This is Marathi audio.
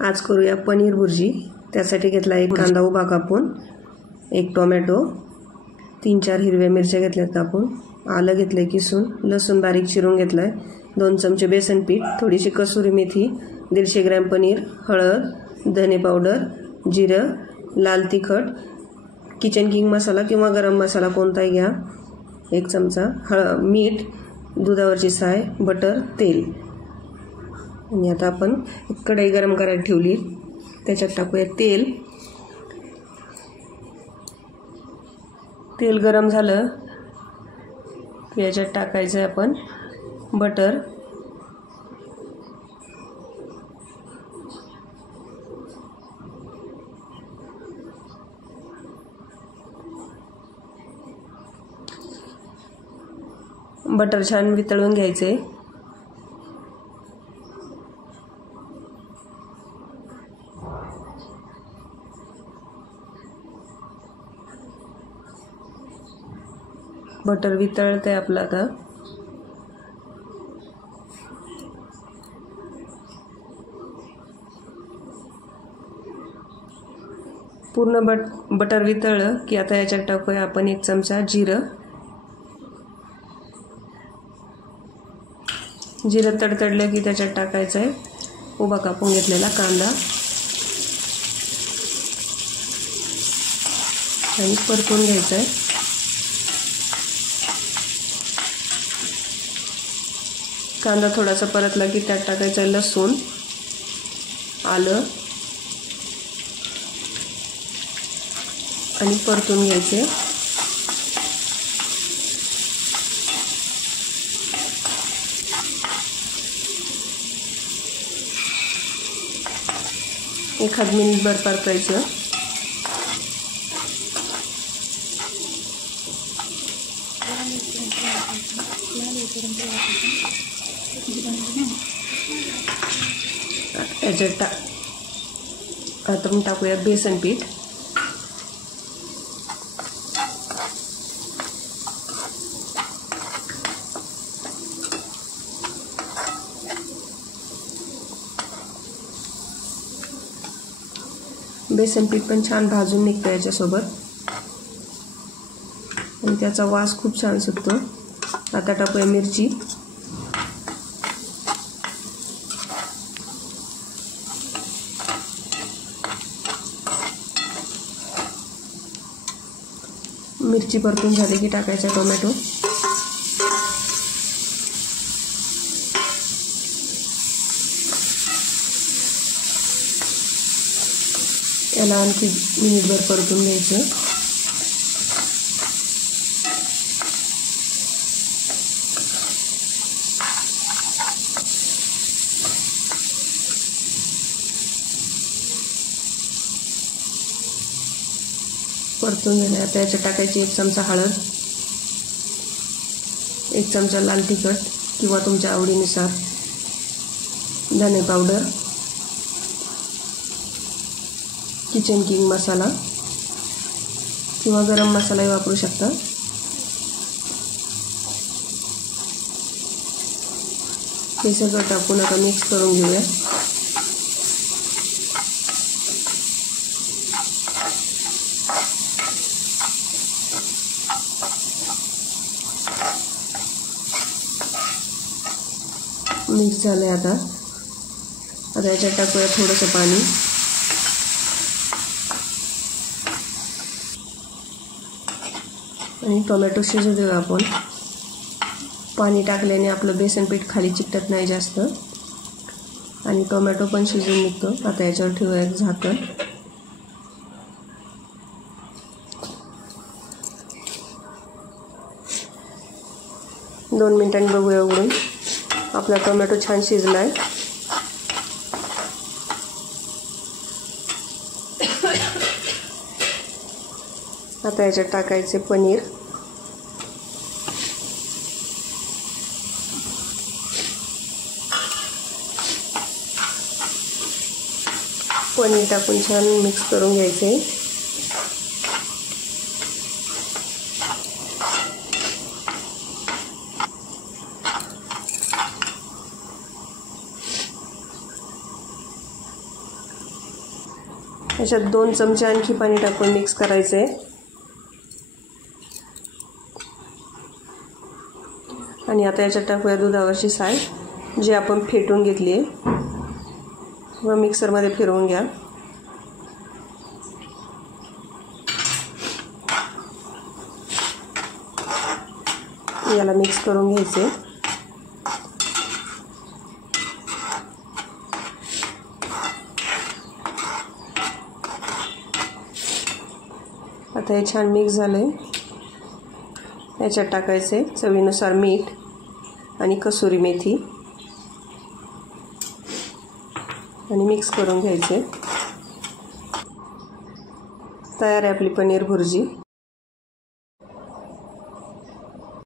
आज करूया पनीर भुर्जी। त्यासाठी घेतला एक कांदा उभा कापून, एक टोमॅटो, 3-4 हिरव्या मिरच्या घेतल्यात कापून, आलं घेतलंय किसून, लसूण बारीक चिरून घेतलाय, 2 चमचे बेसन पीठ, थोडीशी कसुरी मेथी, 150 ग्रॅम पनीर, हळद, धने पावडर, जिरं, लाल तिखट, किचन किंग मसाला किंवा गरम मसाला कोणताही घ्या, 1 चमचा मीठ, दुधावरची साय, बटर, तेल। आणि आता आपण कढई गरम करायला ठेवली, त्याच्यात टाकूया तेल। तेल गरम झालं की याच्यात टाकायचं आहे आपण बटर, बटर छान वितळून घ्यायचे। बटर वितळते आपलं आता। पूर्ण बटर वितळलं की आता याच्यात टाकूया आपण 1 चमचा जिरं। जिरं तडतडलं की त्याच्यात टाकायचं आहे उभा कापून घेतलेला कांदा आणि परतून घ्यायचं आहे। कांदा थोडासा परतला की त्यात टाकायचं लसूण, आलं आणि परतून घ्यायचे। एखाद मिनिटभर परतायचं। याच्यात आता आपण टाकूया बेसन पीठ। बेसन पीठ पण छान भाजून निघतं याच्यासोबत आणि त्याचा वास खूप छान सुटतो। आता टाकूया मिरची, मिरची परतून झाली की टाकायचा टोमॅटो, याला आणखी मिनिटभर परतून घ्यायचं। परतून झाले आता याच्यात टाकायची 1 चमचा हळद, 1 चमचा लाल तिखट किंवा तुमच्या आवडीनुसार, धने पावडर, किचन किंग मसाला किंवा गरम मसालाही वापरू शकता। हे सगळं टाकून आता मिक्स करून घेऊया। मिक्स झालं आहे आता याच्यात टाकूया थोडंसं पाणी आणि टोमॅटो शिजू देऊया आपण। पाणी टाकल्याने आपलं बेसन पीठ खाली चिकटत नाही जास्त आणि टोमॅटो पण शिजून निघतो। आता याच्यावर ठेवूया एक झाकण। दोन मिनिटांनी बघूया उघडून, आपला टोमॅटो छान शिजला आहे। आता याच्यात टाकायचे पनीर, पनीर टाकून छान मिक्स करून घ्यायचे। याच्यात 2 चमचे आणखी पाणी टाकून मिक्स करायचं आहे आणि आता याच्यात टाकूया दुधावरची साय जी आपण फेटून घेतली आहे व मिक्सरमध्ये फिरवून घ्या. याला मिक्स करून घ्यायचे. आता हे छान मिक्स झाले. याच्यात टाकायचे चवीनुसार मीठ आणि कसुरी मेथी आणि मिक्स करून घ्यायचे. तयार आहे आपली पनीर भुर्जी.